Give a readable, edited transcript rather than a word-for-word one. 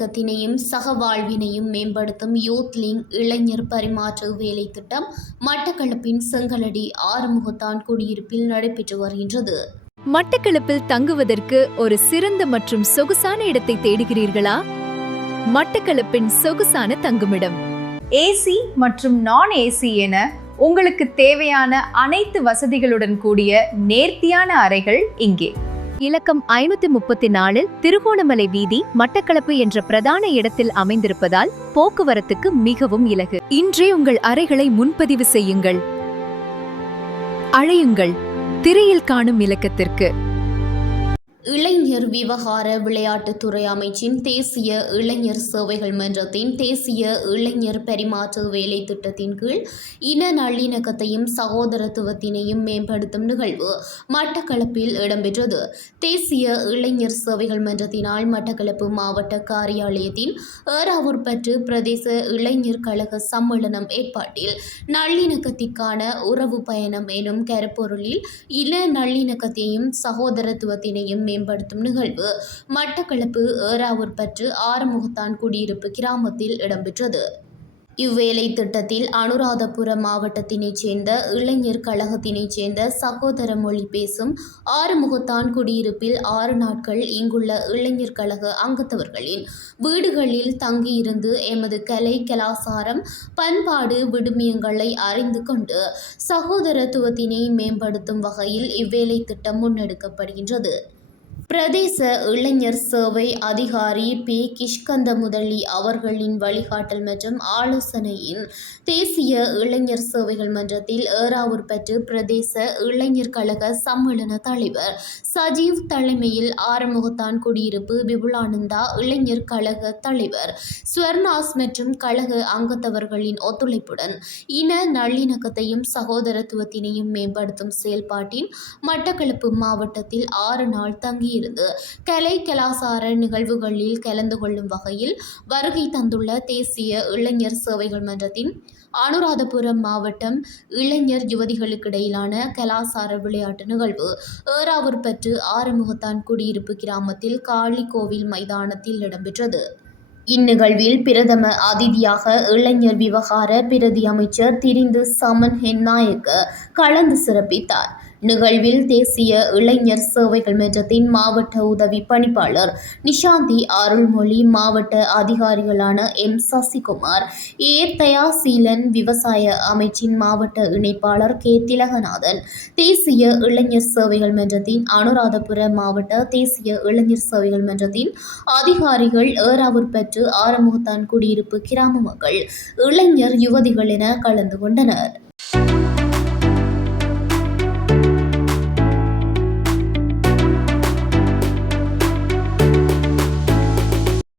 நல்லிணக்கத்தினையும் சகவாழ்வினையும் மேம்படுத்தும் யூத்லிங் இளைஞர் பரிமாற்ற வேலை திட்டம் மட்டக்களப்பின் செங்கலடி ஆறுமுகத்தான் குடியிருப்பில் நடைபெற்று வருகின்றது. மட்டக்களப்பில் தங்குவதற்கு ஒரு சிறந்த மற்றும் சொகுசான இடத்தை தேடுகிறீர்களா? மட்டக்களப்பின் சொகுசான தங்குமிடம் ஏசி மற்றும் நான் ஏசி என உங்களுக்கு தேவையான அனைத்து வசதிகளுடன் கூடிய நேர்த்தியான அறைகள் இங்கே. இலக்கம் 534 திருகோணமலை வீதி மட்டக்களப்பு என்ற பிரதான இடத்தில் அமைந்திருப்பதால் போக்குவரத்துக்கு மிகவும் இலகு. இன்றே உங்கள் அறைகளை முன்பதிவு செய்யுங்கள். அழையுங்கள் திரையில் காணும் இலக்கத்திற்கு. இளைஞர் விவகார விளையாட்டுத்துறை அமைச்சின் தேசிய இளைஞர் சேவைகள் மன்றத்தின் தேசிய இளைஞர் பரிமாற்ற வேலை திட்டத்தின் கீழ் இன நல்லிணக்கத்தையும் சகோதரத்துவத்தினையும் மேம்படுத்தும் நிகழ்வு மட்டக்களப்பில் இடம்பெற்றது. தேசிய இளைஞர் சேவைகள் மன்றத்தினால் மட்டக்களப்பு மாவட்ட காரியாலயத்தின் ஏறாவூர்பற்று பிரதேச இளைஞர் கழக சம்மேளனம் ஏற்பாட்டில் நல்லிணக்கத்திற்கான உறவு பயணம் எனும் கருப்பொருளில் இன நல்லிணக்கத்தையும் சகோதரத்துவத்தினையும் மேம்படுத்தும் நிகழ்வு மட்டக்களப்பு ஏறாவூர்பற்று ஆறுமுகத்தான் குடியிருப்பு கிராமத்தில் இடம்பெற்றது. இவ்வேலை திட்டத்தில் அனுராதபுரம் மாவட்டத்தினைச் சேர்ந்த இளைஞர் கழகத்தினைச் சேர்ந்த சகோதர மொழி பேசும் ஆறுமுகத்தான் குடியிருப்பில் 6 நாட்கள் இங்குள்ள இளைஞர் கழக அங்கத்தவர்களின் வீடுகளில் தங்கியிருந்து எமது கலை கலாசாரம் பண்பாடு விடுமியங்களை அறிந்து கொண்டு சகோதரத்துவத்தினை மேம்படுத்தும் வகையில் இவ்வேலை திட்டம் முன்னெடுக்கப்படுகின்றது. பிரதேச இளைஞர் சேவை அதிகாரி பி. கிஷ்கந்த முதலி அவர்களின் வழிகாட்டல் மற்றும் ஆலோசனையின் தேசிய இளைஞர் சேவைகள் மன்றத்தில் ஏறாவூர்பற்று பிரதேச இளைஞர் கழக சம்மேளன தலைவர் சஜீவ் தலைமையில் ஆறுமுகத்தான் குடியிருப்பு விபுலானந்தா இளைஞர் கழக தலைவர் ஸ்வர்ணாஸ் மற்றும் கழக அங்கத்தவர்களின் ஒத்துழைப்புடன் இன நல்லிணக்கத்தையும் சகோதரத்துவத்தினையும் மேம்படுத்தும் செயல்பாட்டின் மட்டக்களப்பு மாவட்டத்தில் 6 நாள் தங்கி கலை கலாசார நிகழ்வுகளில் கலந்து கொள்ளும் வகையில் வருகை தந்துள்ள தேசிய இளைஞர் சேவைகள் மன்றத்தின் அனுராதபுரம் மாவட்டம் இளைஞர் யுவதிகளுக்கிடையிலான கலாசார விளையாட்டு நிகழ்வு ஏறாவூர்பற்று ஆறுமுகத்தான் குடியிருப்பு கிராமத்தில் காளி கோவில் மைதானத்தில் இடம்பெற்றது. இந்நிகழ்வில் பிரதம அதிதியாக இளைஞர் விவகார பிரதி அமைச்சர் திரிந்து சமன் ஹென்னாயக்க கலந்து சிறப்பித்தார். நிகழ்வில் தேசிய இளைஞர் சேவைகள் மன்றத்தின் மாவட்ட உதவி பணிப்பாளர் நிஷாந்தி அருள்மொழி, மாவட்ட அதிகாரிகளான எம். சசிகுமார், ஏ. தயாசீலன், விவசாய அமைச்சின் மாவட்ட இணைப்பாளர் கே. திலகநாதன், தேசிய இளைஞர் சேவைகள் மன்றத்தின் அனுராதபுர மாவட்ட தேசிய இளைஞர் சேவைகள் மன்றத்தின் அதிகாரிகள், ஏறாவூர்பற்று ஆறுமுகத்தான் குடியிருப்பு கிராம மக்கள், இளைஞர் யுவதிகள் என கலந்து கொண்டனர்.